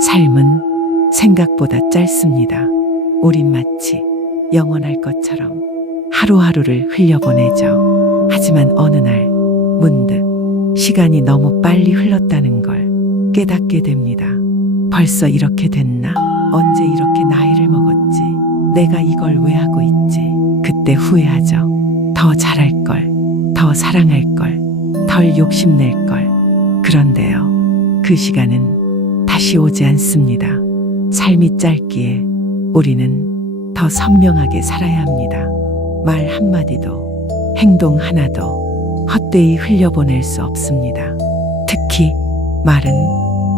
삶은 생각보다 짧습니다. 우린 마치 영원할 것처럼 하루하루를 흘려보내죠. 하지만 어느 날 문득 시간이 너무 빨리 흘렀다는 걸 깨닫게 됩니다. 벌써 이렇게 됐나? 언제 이렇게 나이를 먹었지? 내가 이걸 왜 하고 있지? 그때 후회하죠. 더 잘할 걸, 더 사랑할 걸, 덜 욕심낼 걸. 그런데요, 그 시간은 다시 오지 않습니다. 삶이 짧기에 우리는 더 선명하게 살아야 합니다. 말 한마디도, 행동 하나도 헛되이 흘려보낼 수 없습니다. 특히 말은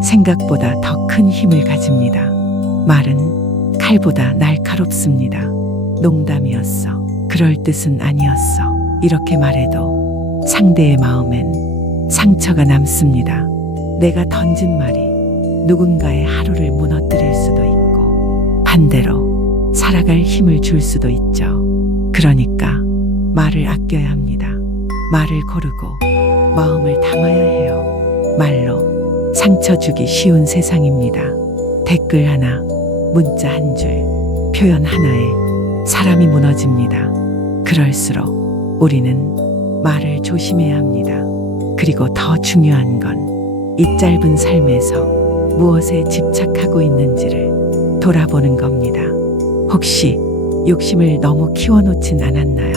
생각보다 더 큰 힘을 가집니다. 말은 칼보다 날카롭습니다. 농담이었어. 그럴 뜻은 아니었어. 이렇게 말해도 상대의 마음엔 상처가 남습니다. 내가 던진 말이 누군가의 하루를 무너뜨릴 수도 있고 반대로 살아갈 힘을 줄 수도 있죠. 그러니까 말을 아껴야 합니다. 말을 고르고 마음을 담아야 해요. 말로 상처 주기 쉬운 세상입니다. 댓글 하나, 문자 한 줄, 표현 하나에 사람이 무너집니다. 그럴수록 우리는 말을 조심해야 합니다. 그리고 더 중요한 건 이 짧은 삶에서 무엇에 집착하고 있는지를 돌아보는 겁니다. 혹시 욕심을 너무 키워놓진 않았나요?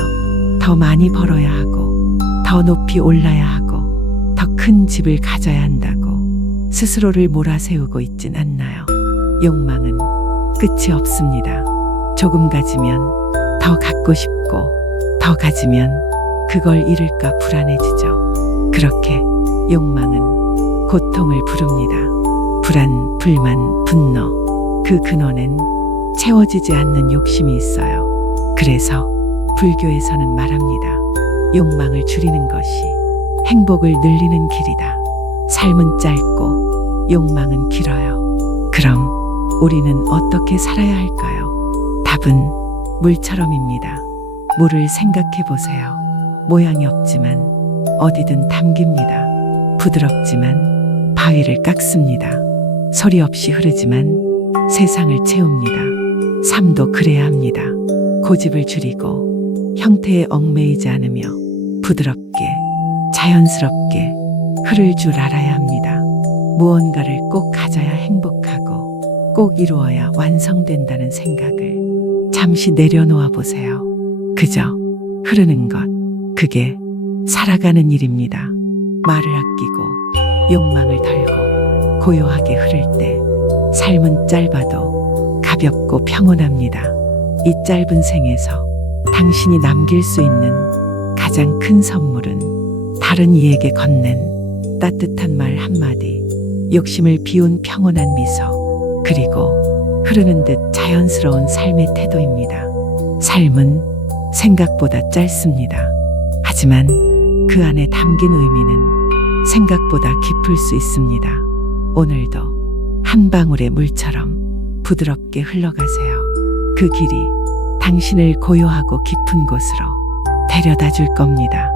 더 많이 벌어야 하고, 더 높이 올라야 하고, 더 큰 집을 가져야 한다고 스스로를 몰아세우고 있진 않나요? 욕망은 끝이 없습니다. 조금 가지면 더 갖고 싶고, 더 가지면 그걸 잃을까 불안해지죠. 그렇게 욕망은 고통을 부릅니다. 불안, 불만, 분노. 그 근원엔 채워지지 않는 욕심이 있어요. 그래서 불교에서는 말합니다. 욕망을 줄이는 것이 행복을 늘리는 길이다. 삶은 짧고 욕망은 길어요. 그럼 우리는 어떻게 살아야 할까요? 답은 물처럼입니다. 물을 생각해 보세요. 모양이 없지만 어디든 담깁니다. 부드럽지만 바위를 깎습니다. 소리 없이 흐르지만 세상을 채웁니다. 삶도 그래야 합니다. 고집을 줄이고 형태에 얽매이지 않으며 부드럽게 자연스럽게 흐를 줄 알아야 합니다. 무언가를 꼭 가져야 행복하고 꼭 이루어야 완성된다는 생각을 잠시 내려놓아 보세요. 그저 흐르는 것, 그게 살아가는 일입니다. 말을 아끼고 욕망을 덜고 고요하게 흐를 때 삶은 짧아도 가볍고 평온합니다. 이 짧은 생에서 당신이 남길 수 있는 가장 큰 선물은 다른 이에게 건넨 따뜻한 말 한마디, 욕심을 비운 평온한 미소, 그리고 흐르는 듯 자연스러운 삶의 태도입니다. 삶은 생각보다 짧습니다. 하지만 그 안에 담긴 의미는 생각보다 깊을 수 있습니다. 오늘도 한 방울의 물처럼 부드럽게 흘러가세요. 그 길이 당신을 고요하고 깊은 곳으로 데려다 줄 겁니다.